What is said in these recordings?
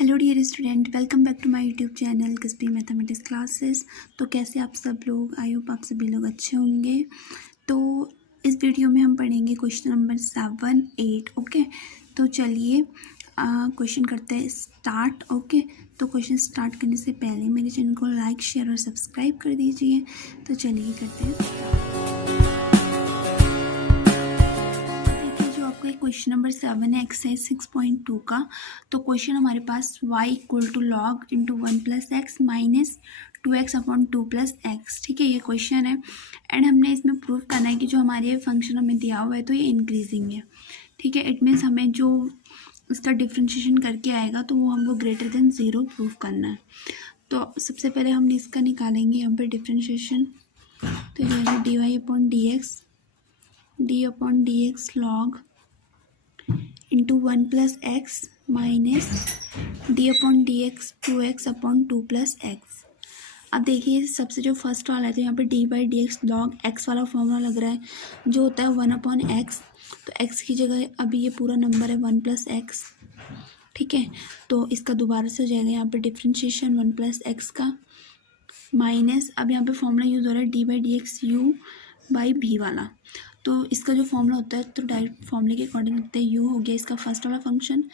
Hello dear student, welcome back to my YouTube channel किस्पी mathematics classes. तो कैसे आप सब लोग, आई होप आप सभी लोग अच्छे होंगे। तो इस वीडियो में हम पढ़ेंगे क्वेश्चन नंबर 7, 8। ओके, तो चलिए क्वेश्चन करते हैं स्टार्ट। ओके, तो क्वेश्चन स्टार्ट करने से पहले मेरे चैनल को लाइक, शेयर और सब्सक्राइब कर दीजिए। तो चलिए करते हैं स्टार्ट। क्वेश्चन नंबर 7 है एक्सरसाइज 6.2 का। तो क्वेश्चन हमारे पास y equal to log into 1 plus X minus 2x upon 2 plus X. ठीक है, ये क्वेश्चन है एंड हमने इसमें प्रूफ करना है कि जो हमारे फंक्शन हमें दिया हुआ है तो ये इंक्रीजिंग है। ठीक है, इट मीन्स हमें जो इसका डिफ्रेंशिएशन करके आएगा तो वो हमको ग्रेटर देन 0 प्रूफ करना है। तो सबसे पहले हमने इसका निकालेंगे यहाँ पर डिफ्रेंशिएशन। तो ये D Y upon D X, D upon D X log into 1 plus X minus D upon D X 2x upon 2 plus X. अब देखिए सबसे जो फर्स्ट वाला है तो यहाँ पे D by D X log x वाला फॉर्मूला लग रहा है जो होता है 1 अपॉन एक्स। तो एक्स की जगह अभी ये पूरा नंबर है 1 प्लस एक्स। ठीक है, तो इसका दोबारा से हो जाएगा यहाँ पे डिफ्रेंशिएशन 1 प्लस एक्स का माइनस, अब यहाँ पे फॉर्मूला यूज़ हो रहा है D by D x you by भी वाला। तो इसका जो फॉर्मूला होता है तो डायरेक्ट फॉर्मूले के अकॉर्डिंग लिखते हैं। यू हो गया इसका फर्स्ट वाला फंक्शन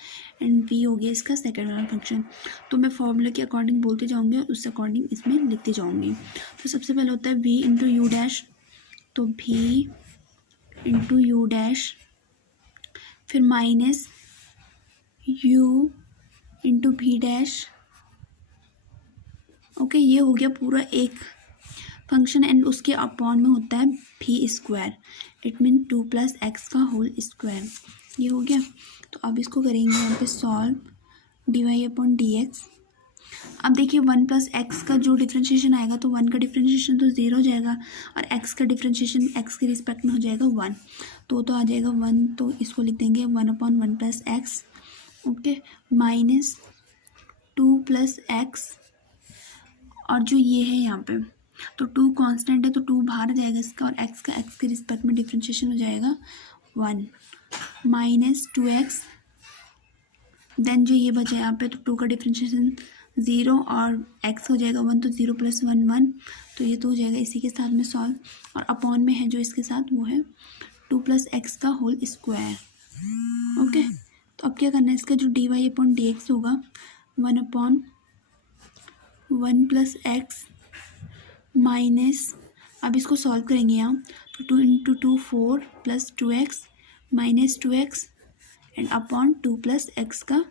एंड वी हो गया इसका सेकंड वाला फंक्शन। तो मैं फॉर्मूले के अकॉर्डिंग बोलते जाऊँगी और उस अकॉर्डिंग इसमें लिखते जाऊँगी। तो सबसे पहले होता है वी इंटू यू डैश, तो भी इंटू यू डैश, फिर माइनस यू इंटू भी डैश। ओके, ये हो गया पूरा एक फंक्शन एंड उसके अपॉन में होता है भी square, it mean 2 plus X का होल स्क्वायर। ये हो गया। तो अब इसको करेंगे यहाँ पे solve D Y upon D X. अब देखिए 1 प्लस एक्स का जो डिफ्रेंशिएशन आएगा तो 1 का डिफ्रेंशिएशन तो 0 हो जाएगा और एक्स का डिफ्रेंशिएशन एक्स के रिस्पेक्ट में हो जाएगा 1, तो आ जाएगा 1। तो इसको लिख देंगे 1 upon 1 plus x. Okay, minus 2 plus x, और जो ये है यहाँ पे तो 2 कांस्टेंट है तो 2 बाहर जाएगा इसका और एक्स का एक्स के रिस्पेक्ट में डिफ्रेंशिएशन हो जाएगा 1 माइनस 2x। देन जो ये बचा यहाँ पे तो 2 का डिफ्रेंशिएशन 0 और x हो जाएगा 1, तो 0 प्लस 1 1, तो ये तो हो जाएगा इसी के साथ में सॉल्व, और अपॉन में है जो इसके साथ वो है 2 प्लस एक्स का होल स्क्वायर। ओके, तो अब क्या करना है, इसका जो D Y upon D X होगा 1 अपॉन 1 प्लस एक्स माइनस, अब इसको सॉल्व करेंगे यहाँ तो 2 into 2 4 plus 2x minus 2x and upon 2 plus X का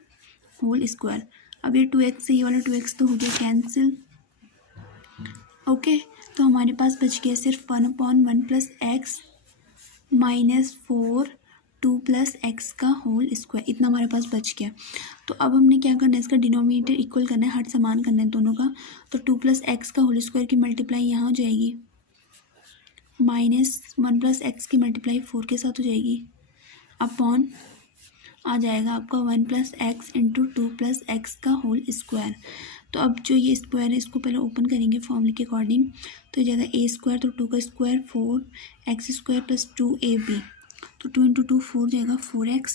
होल स्क्वायर। अब ये 2x से ये वाला 2x तो हो गया कैंसिल। ओके, तो हमारे पास बच गया सिर्फ 1 upon 1 plus X minus 4 2 plus X का होल स्क्वायर, इतना हमारे पास बच गया। तो अब हमने क्या करना है, इसका डिनोमिनेटर इक्वल करना है, हर समान करना है दोनों का। तो 2 प्लस एक्स का होल स्क्वायर की मल्टीप्लाई यहाँ हो जाएगी माइनस 1 प्लस एक्स की मल्टीप्लाई 4 के साथ हो जाएगी, अपॉन आ जाएगा आपका 1 plus X into 2 plus X का होल स्क्वायर। तो अब जो ये स्क्वायर है इसको पहले ओपन करेंगे फॉर्मूले के अकॉर्डिंग। तो ये जाएगा ए स्क्वायर, तो 2 का square 4 x square plus 2ab, तो 2 इंटू 2 4 जाएगा 4x,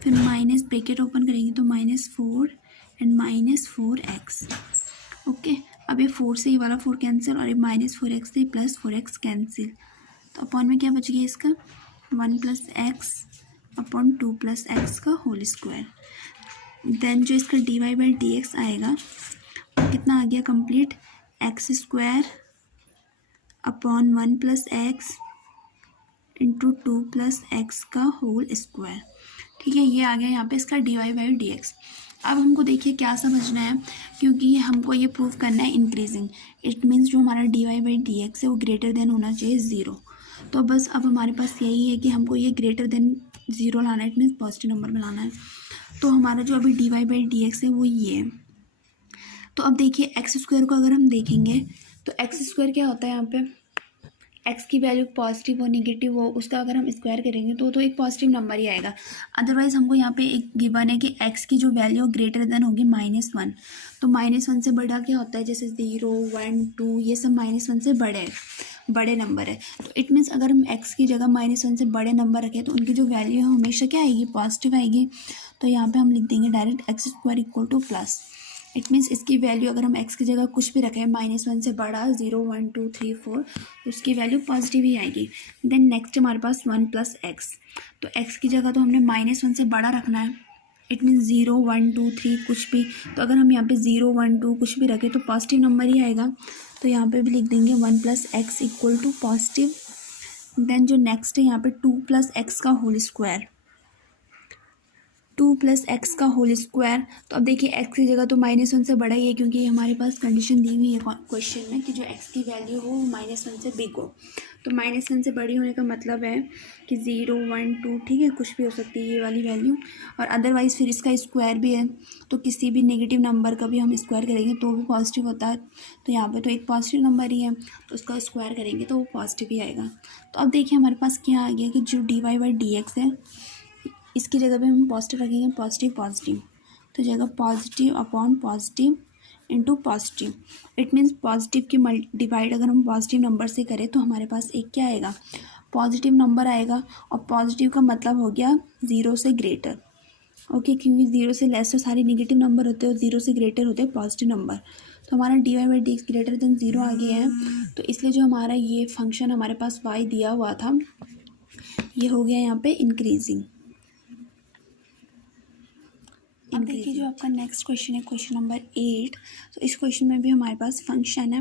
फिर माइनस ब्रैकेट ओपन करेंगे तो minus 4 and minus 4x। Okay, अब ये 4 से ये वाला 4 कैंसिल और ये माइनस 4x से प्लस 4x कैंसिल। तो अपॉन में क्या बच गया इसका 1 plus X upon 2 plus X का होल स्क्वायर। देन जो इसका D Y by D X आएगा कितना आ गया complete, X square upon 1 plus X into 2 plus X का होल स्क्वायर। ठीक है, ये आ गया यहाँ पे इसका D Y by D X. अब हमको देखिए क्या समझना है, क्योंकि हमको ये प्रूफ करना है इंक्रीजिंग, इट मीन्स जो हमारा D Y by D X है वो ग्रेटर देन होना चाहिए 0। तो बस अब हमारे पास यही है कि हमको ये ग्रेटर देन 0 लाना है, इट मीन्स पॉजिटिव नंबर में लाना है। तो हमारा जो अभी D Y by D X है वो ये है। तो अब देखिए एक्स स्क्वायर को अगर हम देखेंगे तो एक्स स्क्वायर क्या होता है, यहाँ पे एक्स की वैल्यू पॉजिटिव हो नेगेटिव हो उसका अगर हम स्क्वायर करेंगे तो एक पॉजिटिव नंबर ही आएगा। अदरवाइज़ हमको यहाँ पे एक गिवन है कि एक्स की जो वैल्यू ग्रेटर देन होगी -1। तो -1 से बड़ा क्या होता है, जैसे 0 1 2 ये सब -1 से बड़े नंबर है। तो इट मीन्स अगर हम एक्स की जगह -1 से बड़े नंबर रखें तो उनकी जो वैल्यू है हमेशा क्या आएगी, पॉजिटिव आएगी। तो यहाँ पे हम लिख देंगे direct x square equal two plus. It means इसकी वैल्यू अगर हम एक्स की जगह कुछ भी रखें -1 से बड़ा 0 1 2 3 4 उसकी वैल्यू पॉजिटिव ही आएगी। देन नेक्स्ट हमारे पास 1 प्लस एक्स, तो एक्स की जगह तो हमने -1 से बड़ा रखना है। इट मीन्स 0 1 2 3 कुछ भी, तो अगर हम यहाँ पे 0 1 2 कुछ भी रखें तो पॉजिटिव नंबर ही आएगा। तो यहाँ पे भी लिख देंगे 1 plus X equal to positive. Then जो नेक्स्ट है यहाँ पे 2 प्लस एक्स का होल स्क्वायर, 2 प्लस एक्स का होल स्क्वायर। तो अब देखिए एक्स की जगह तो -1 से बड़ा ही है, क्योंकि हमारे पास कंडीशन दी हुई है क्वेश्चन में कि जो एक्स की वैल्यू हो -1 से बिग हो। तो -1 से बड़ी होने का मतलब है कि 0 1 2 ठीक है, कुछ भी हो सकती है ये वाली वैल्यू। और अदरवाइज़ फिर इसका स्क्वायर भी है, तो किसी भी नेगेटिव नंबर का भी हम स्क्वायर करेंगे तो भी पॉजिटिव होता है। तो यहाँ पे तो एक पॉजिटिव नंबर ही है, तो उसका स्क्वायर करेंगे तो वो पॉजिटिव ही आएगा। तो अब देखिए हमारे पास क्या आ गया कि जो dy/dx है इसकी जगह पे हम पॉजिटिव रखेंगे, पॉजिटिव पॉजिटिव, तो जगह positive upon positive into positive. It means positive की डिवाइड अगर हम पॉजिटिव नंबर से करें तो हमारे पास एक क्या आएगा, पॉजिटिव नंबर आएगा। और पॉजिटिव का मतलब हो गया 0 से ग्रेटर। ओके, क्योंकि 0 से लेस तो सारे नेगेटिव नंबर होते हैं और 0 से ग्रेटर होते हैं पॉजिटिव नंबर। तो हमारा dy/dx ग्रेटर देन 0 आ गया है, तो इसलिए जो हमारा ये फंक्शन हमारे पास y दिया हुआ था ये हो गया यहाँ पे इंक्रीजिंग। अब देखिए जो आपका नेक्स्ट क्वेश्चन है क्वेश्चन नंबर 8। तो इस क्वेश्चन में भी हमारे पास फंक्शन है,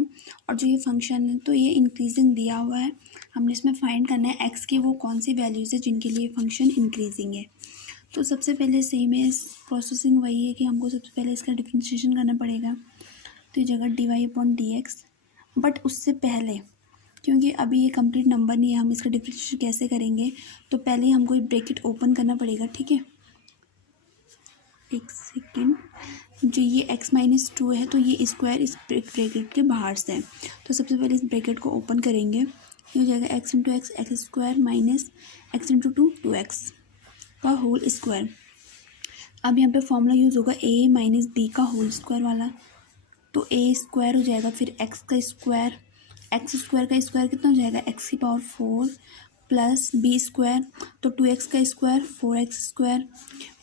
और जो ये फंक्शन है तो ये इंक्रीजिंग दिया हुआ है। हमने इसमें फाइंड करना है एक्स की वो कौन सी वैल्यूज़ है जिनके लिए फंक्शन इंक्रीजिंग है। तो सबसे पहले सेम है, प्रोसेसिंग वही है कि हमको सबसे पहले इसका डिफ्रेंशिएशन करना पड़ेगा। तो ये जगह dy/dx, बट उससे पहले क्योंकि अभी ये कंप्लीट नंबर नहीं है, हम इसका डिफ्रेंशिएशन कैसे करेंगे, तो पहले हमको ये ब्रैकेट ओपन करना पड़ेगा। ठीक है, एक सेकेंड। जो ये x-2 है तो ये स्क्वायर इस ब्रैकेट के बाहर से है, तो सबसे पहले इस ब्रैकेट को ओपन करेंगे। ये हो जाएगा x into x x square minus x into 2x का होल स्क्वायर। अब यहाँ पे फॉर्मूला यूज़ होगा a माइनस बी का होल स्क्वायर वाला, तो a स्क्वायर हो जाएगा, फिर x का स्क्वायर, एक्स स्क्वायर का स्क्वायर कितना हो जाएगा x की पावर 4 प्लस बी स्क्वायर, तो 2x का square 4x square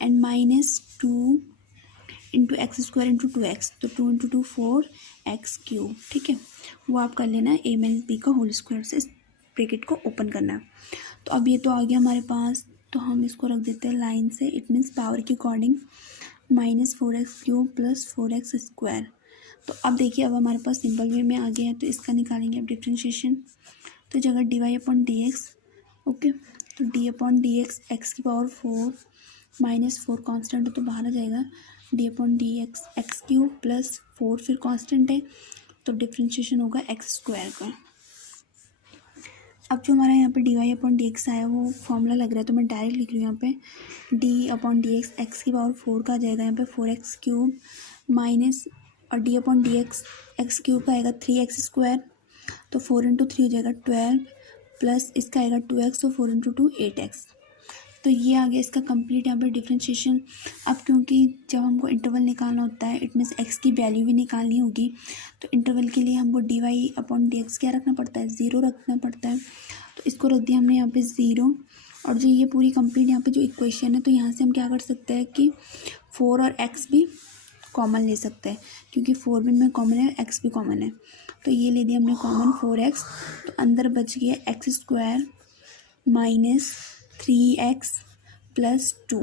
and minus 2 into X square into 2x, तो 2 इंटू 2 4x क्यूब। ठीक है, वो आप कर लेना a माइनस बी का होल स्क्वायर से इस ब्रैकेट को ओपन करना है। तो अब ये तो आ गया हमारे पास, तो हम इसको रख देते हैं लाइन से। इट मीन्स पावर के according -4x cube plus 4x square. तो अब देखिए अब हमारे पास सिंपल वे में आ गया है, तो इसका निकालेंगे अब डिफ्रेंशिएशन। तो जगह dy/dx, ओके, तो d/dx एक्स की पावर 4 -4 कांस्टेंट है तो बाहर आ जाएगा, d/dx एक्स क्यूब प्लस 4 फिर कांस्टेंट है, तो डिफ्रेंशिएशन होगा एक्स स्क्वायर का। अब जो हमारा यहाँ पे dy/dx आया वो फॉर्मूला लग रहा है, तो मैं डायरेक्ट लिख रही हूँ यहाँ पे d/dx एक्स की पावर 4 का आ जाएगा यहाँ पे 4x क्यूब माइनस, और d/dx एक्स क्यूब का आएगा 3x स्क्वायर, तो 4 इंटू 3 हो जाएगा 12 प्लस इसका आएगा 2x, तो 4 इंटू 2 8x। तो ये आ गया इसका कंप्लीट यहाँ पर डिफ्रेंशिएशन। अब क्योंकि जब हमको इंटरवल निकालना होता है इट मीन्स एक्स की वैल्यू भी निकालनी होगी, तो इंटरवल के लिए हमको dy/dx क्या रखना पड़ता है, 0 रखना पड़ता है। तो इसको रख दिया हमने यहाँ पे 0, और जो ये पूरी कंप्लीट यहाँ पे जो इक्वेशन है, तो यहाँ से हम क्या कर सकते हैं कि 4 और x भी कॉमन ले सकते हैं, क्योंकि 4 भी में कॉमन है, x भी कॉमन है, तो ये ले दिया हमने कॉमन 4x, तो अंदर बच गया x square minus 3x plus 2।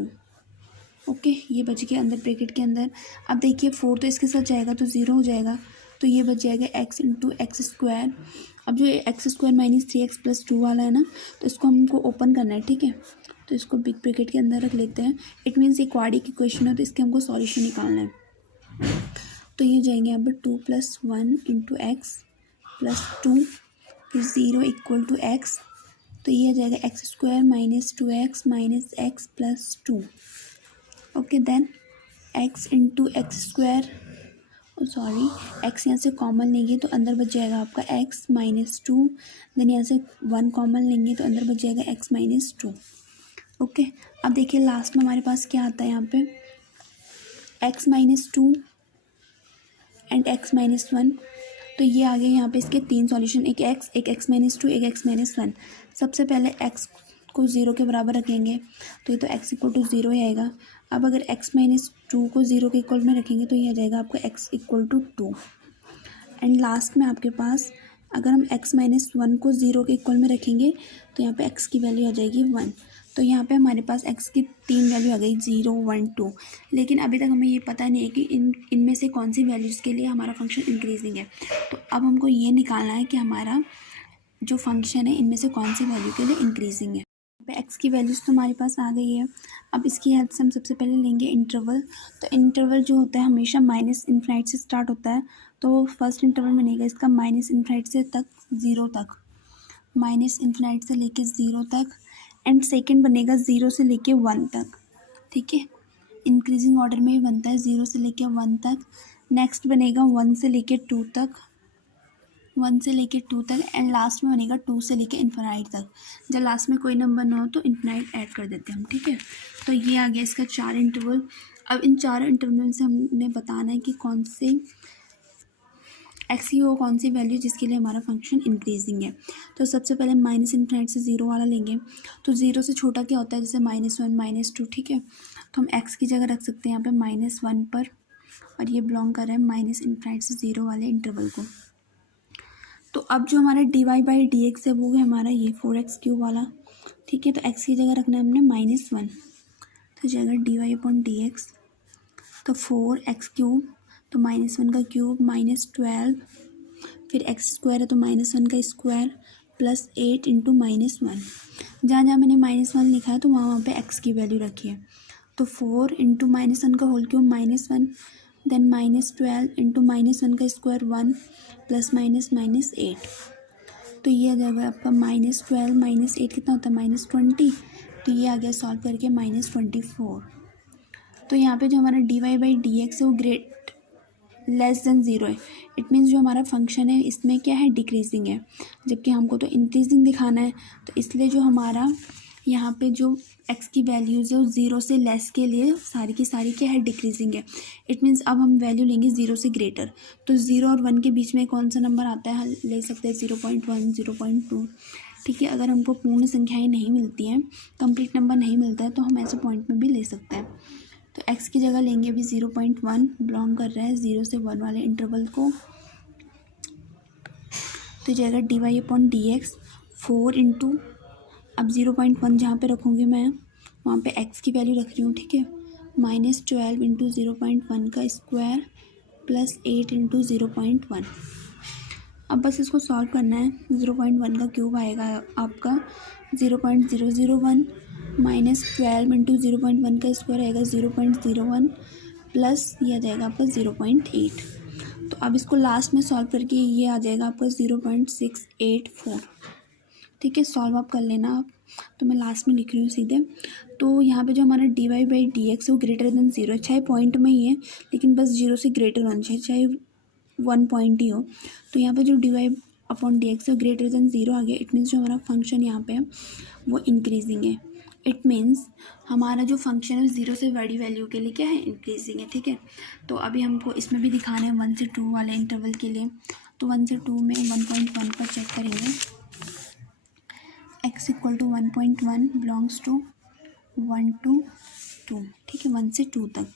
Okay, ये बच गया अंदर ब्रैकेट के अंदर। अब देखिए 4 तो इसके साथ जाएगा तो 0 हो जाएगा, तो ये बच जाएगा x इंटू एक्स स्क्वायर। अब जो x square minus 3x plus 2 वाला है ना, तो इसको हमको ओपन करना है। ठीक है, तो इसको बिग ब्रैकेट के अंदर रख लेते हैं। इट मीन्स ये क्वाड्रेटिक इक्वेशन है, तो इसके हमको सॉल्यूशन निकालना है। तो ये जाएंगे यहाँ पर 2 + 1 इंटू एक्स प्लस 2 फिर 0 इक्वल टू एक्स, तो ये आ जाएगा X square minus 2x minus X plus 2। Okay, then x into X square, sorry x यहाँ से कॉमन लेंगे तो अंदर बच जाएगा आपका x माइनस 2, देन यहाँ से 1 कॉमन लेंगे तो अंदर बच जाएगा x माइनस 2। ओके, अब देखिए लास्ट में हमारे पास क्या आता है यहाँ पे, x minus 2 and x minus 1। तो ये आगे यहाँ पे इसके 3 सॉल्यूशन, एक x माइनस 2 एक x माइनस 1। सबसे पहले x को 0 के बराबर रखेंगे तो ये तो x इक्वल टू 0 ही आएगा। अब अगर x माइनस 2 को 0 के इक्वल में रखेंगे तो ये आ जाएगा आपका x equal to 2। And last में आपके पास अगर हम x माइनस 1 को 0 के इक्वल में रखेंगे तो यहाँ पे x की वैल्यू आ जाएगी 1। तो यहाँ पे हमारे पास x की 3 वैल्यू आ गई 0, 1, 2। लेकिन अभी तक हमें ये पता नहीं है कि इनमें से कौन सी वैल्यूज़ के लिए हमारा फंक्शन इंक्रीजिंग है। तो अब हमको ये निकालना है कि हमारा जो फंक्शन है इनमें से कौन सी वैल्यू के लिए इंक्रीजिंग है। पे x की वैल्यूज़ तो हमारे पास आ गई है। अब इसकी हेल्प से हम सबसे पहले लेंगे इंटरवल। तो इंटरवल जो होता है हमेशा माइनस इन्फिनिटी से स्टार्ट होता है। तो फर्स्ट इंटरवल बनेगा इसका माइनस इन्फिनिटी से तक 0 तक, माइनस इन्फिनिटी से लेके 0 तक। एंड सेकंड बनेगा 0 से लेके 1 तक, ठीक है। इंक्रीजिंग ऑर्डर में ही बनता है 0 से लेके 1 तक। नेक्स्ट बनेगा 1 से लेके 2 तक, 1 से लेके 2 तक। एंड लास्ट में बनेगा 2 से लेके इन्फिनिटी तक। जब लास्ट में कोई नंबर ना हो तो इन्फिनिटी ऐड कर देते हैं हम, ठीक है। तो ये आ गया इसका 4 इंटरवल। अब इन 4 इंटरवल से हमने बताना है कि कौन से एक्स की वो कौन सी वैल्यू जिसके लिए हमारा फंक्शन इंक्रीजिंग है। तो सबसे पहले माइनस इन्फिनिटी से 0 वाला लेंगे। तो 0 से छोटा क्या होता है, जैसे -1, -2, ठीक है। तो हम एक्स की जगह रख सकते हैं यहाँ पे -1 पर, और ये बिलोंग कर रहा है माइनस इन्फिनिटी से 0 वाले इंटरवल को। तो अब जो हमारा dy/dx है वो है हमारा ये 4x³ वाला, ठीक है। तो x की जगह रखना है हमने -1, तो जाएगा dy/dx। तो 4x³, तो -1 का क्यूब -12, फिर x² है तो -1 का स्क्वायर प्लस 8 इंटू -1। जहाँ जहाँ मैंने -1 लिखा है तो वहाँ पे x की वैल्यू रखी है। तो 4 इंटू -1 का होल क्यूब -1, देन -12 इंटू -1 का स्क्वायर 1 प्लस -8। तो ये आ जाएगा आपका -12 -8 कितना होता है -20। तो ये आ गया सॉल्व करके -24। तो यहाँ पे जो हमारा dy/dx है वो लेस देन 0 है। इट मीन्स जो हमारा फंक्शन है इसमें क्या है, डिक्रीजिंग है, जबकि हमको तो इंक्रीजिंग दिखाना है। तो इसलिए जो हमारा यहाँ पे जो x की वैल्यूज़ है वो 0 से लेस के लिए सारी की सारी क्या है, डिक्रीजिंग है। इट मीन्स अब हम वैल्यू लेंगे 0 से ग्रेटर। तो 0 और 1 के बीच में कौन सा नंबर आता है, ले सकते हैं 0.1, 0.2, ठीक है। अगर हमको पूर्ण संख्याएँ नहीं मिलती हैं, कंप्लीट नंबर नहीं मिलता है, तो हम ऐसे पॉइंट में भी ले सकते हैं। तो x की जगह लेंगे अभी 0.1, बिलोंग कर रहा है 0 से 1 वाले इंटरवल को। तो जाएगा dy/dx 4 इंटू, अब 0.1 जहाँ पे रखूँगी मैं वहाँ पे x की वैल्यू रख रही हूँ, ठीक है। -12 इंटू 0.1 का स्क्वायर प्लस 8 इंटू 0.1। अब बस इसको सॉल्व करना है। 0.1 का क्यूब आएगा आपका 0.001, -12 इंटू 0.1 का स्क्वायर आएगा 0.01 प्लस ये आ जाएगा आपका 0.8। तो अब इसको लास्ट में सॉल्व करके ये आ जाएगा आपका 0.684, ठीक है। सॉल्व आप कर लेना आप, तो मैं लास्ट में लिख रही हूँ सीधे। तो यहाँ पे जो हमारा dy/dx है वो ग्रेटर देन 0 है, चाहे पॉइंट में ही है लेकिन बस 0 से ग्रेटर होना चाहिए, चाहे 1 पॉइंट ही हो। तो यहाँ पे जो dy/dx है ग्रेटर देन 0 आ गया। इट मीन्स जो हमारा फंक्शन यहाँ पे है वो इंक्रीजिंग है। इट मीन्स हमारा जो फंक्शन है 0 से बड़ी वैल्यू के लिए क्या है, इंक्रीजिंग है, ठीक है। तो अभी हमको इसमें भी दिखाना है 1 से 2 वाले इंटरवल के लिए। तो 1 से 2 में 1.1 पर चेक करेंगे। x equal to 1.1 belongs to 1 to 2, ठीक है, 1 से 2 तक।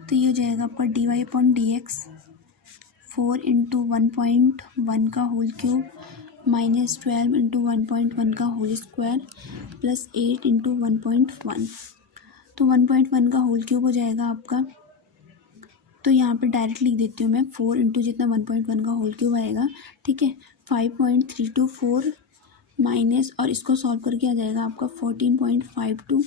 तो ये हो जाएगा आपका dy/dx 4 इंटू 1.1 का होल क्यूब -12 इंटू 1.1 का होल स्क्वायर प्लस 8 इंटू 1.1। तो 1.1 का होल क्यूब हो जाएगा आपका, तो यहाँ पे डायरेक्ट लिख देती हूँ मैं 4 इंटू जितना 1.1 का होल क्यूब आएगा, ठीक है, 5.324 माइनस, और इसको सॉल्व करके आ जाएगा आपका 14.52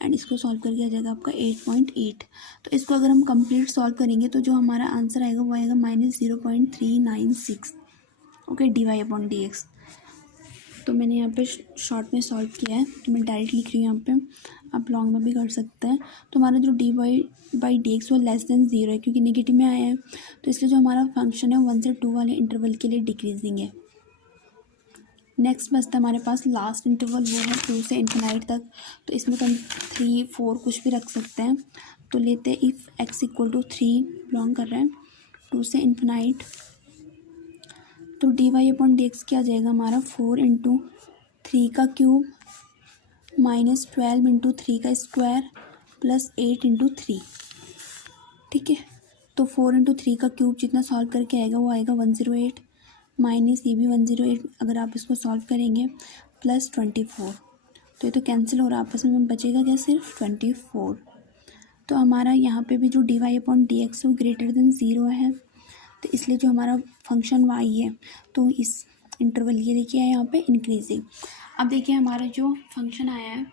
एंड इसको सॉल्व करके आ जाएगा आपका 8.8। तो इसको अगर हम कंप्लीट सॉल्व करेंगे तो जो हमारा आंसर आएगा वो आएगा -0.396, ओके, dy/dx। तो मैंने यहाँ पे शॉर्ट में सॉल्व किया है, तो मैं डायरेक्ट लिख रही हूँ यहाँ पे, आप लॉन्ग में भी कर सकते हैं। तो हमारा जो dy/dx वो लेस देन 0 है क्योंकि नेगेटिव में आया है, तो इसलिए जो हमारा फंक्शन है 1 से 2 वाले इंटरवल के लिए डिक्रीजिंग है। नेक्स्ट बचता है हमारे पास लास्ट इंटरवल, वो है 2 से इन्फिनिटी तक। तो इसमें तो हम 3, 4 कुछ भी रख सकते हैं। तो लेते हैं if x equal to 3 belong कर रहा है 2 से इन्फिनिटी। तो dy/dx क्या आ जाएगा हमारा 4 इंटू 3 का क्यूब माइनस 12 इंटू 3 का स्क्वायर प्लस 8 इंटू 3। ठीक है, तो 4 इंटू 3 का क्यूब जितना सॉल्व करके आएगा वो आएगा 108 माइनस ये भी 108 अगर आप इसको सॉल्व करेंगे प्लस 24। तो ये तो कैंसिल हो रहा है आपस में, बचेगा क्या सिर्फ 24। तो हमारा यहाँ पे भी जो dy अपॉन डी एक्स वो ग्रेटर देन 0 है, तो इसलिए जो हमारा फंक्शन y है तो इस इंटरवल ये देखिए है यहाँ पे इंक्रीजिंग। अब देखिए हमारा जो फंक्शन आया है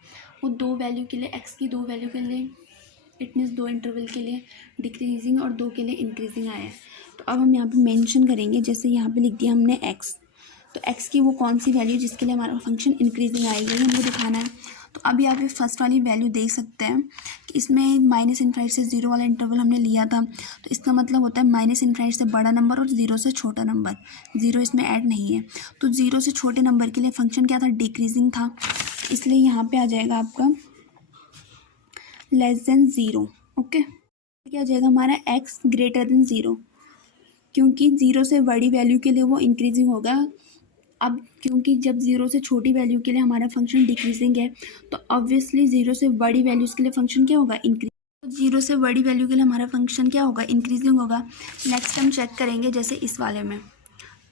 वो दो वैल्यू के लिए, x की दो वैल्यू के लिए, इट मीन्स दो इंटरवल के लिए डिक्रीजिंग और दो के लिए इंक्रीजिंग आया है। तो अब हम यहाँ पे मेंशन करेंगे, जैसे यहाँ पे लिख दिया हमने x, तो x की वो कौन सी वैल्यू जिसके लिए हमारा फंक्शन इंक्रीजिंग आएगी हमको दिखाना है। तो अभी आप ये फर्स्ट वाली वैल्यू देख सकते हैं कि इसमें माइनस इनफाइनाइट से 0 वाला इंटरवल हमने लिया था, तो इसका मतलब होता है माइनस इनफाइनाइट से बड़ा नंबर और 0 से छोटा नंबर, 0 इसमें ऐड नहीं है। तो 0 से छोटे नंबर के लिए फंक्शन क्या था, डिक्रीजिंग था, इसलिए यहाँ पे आ जाएगा आपका लेस देन 0। ओके, क्या आ जाएगा हमारा x ग्रेटर देन 0, क्योंकि 0 से बड़ी वैल्यू के लिए वो इंक्रीजिंग होगा। अब क्योंकि जब 0 से छोटी वैल्यू के लिए हमारा फंक्शन डिक्रीजिंग है तो ऑब्वियसली 0 से बड़ी वैल्यूज़ के लिए फंक्शन क्या होगा, इंक्रीज। तो 0 से बड़ी वैल्यू के लिए हमारा फंक्शन क्या होगा, इंक्रीजिंग होगा। नेक्स्ट हम चेक करेंगे जैसे इस वाले में,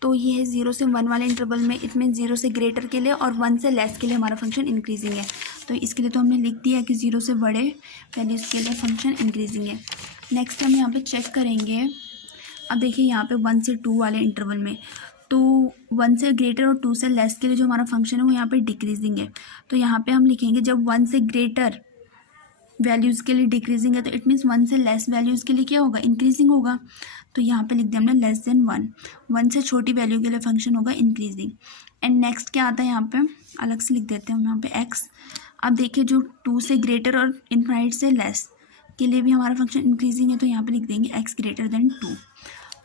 तो ये है 0 से 1 वाले इंटरवल में, इट मीन 0 से ग्रेटर के लिए और 1 से लेस के लिए हमारा फंक्शन इंक्रीजिंग है। तो इसके लिए तो हमने लिख दिया कि 0 से बड़े वैल्यूज़ के लिए फंक्शन इंक्रीजिंग है। नेक्स्ट हम यहाँ पे चेक करेंगे, अब देखिए यहाँ पे 1 से 2 वाले इंटरवल में, तो 1 से ग्रेटर और 2 से लेस के लिए जो हमारा फंक्शन है वो यहाँ पे डिक्रीजिंग है। तो यहाँ पे हम लिखेंगे जब 1 से ग्रेटर वैल्यूज़ के लिए डिक्रीजिंग है तो इट मीन्स 1 से लेस वैल्यूज़ के लिए क्या होगा, इंक्रीजिंग होगा। तो यहाँ पे लिख दिया हमने लेस देन 1, 1 से छोटी वैल्यू के लिए फंक्शन होगा इंक्रीजिंग। एंड नेक्स्ट क्या आता है यहाँ पे, अलग से लिख देते हैं हम यहाँ पे x। अब देखिए जो 2 से ग्रेटर और इनफाइनाइट से लेस के लिए भी हमारा फंक्शन इंक्रीजिंग है, तो यहाँ पे लिख देंगे x ग्रेटर देन 2।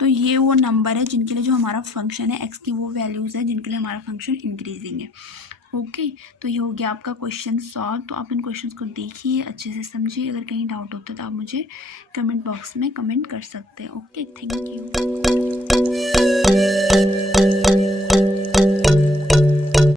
तो ये वो नंबर है जिनके लिए जो हमारा फंक्शन है x की वो वैल्यूज़ है जिनके लिए हमारा फंक्शन इंक्रीजिंग है। ओके, तो ये हो गया आपका क्वेश्चन सॉल्व। तो आप इन क्वेश्चंस को देखिए, अच्छे से समझिए, अगर कहीं डाउट होता है तो आप मुझे कमेंट बॉक्स में कमेंट कर सकते हैं। Okay, thank you.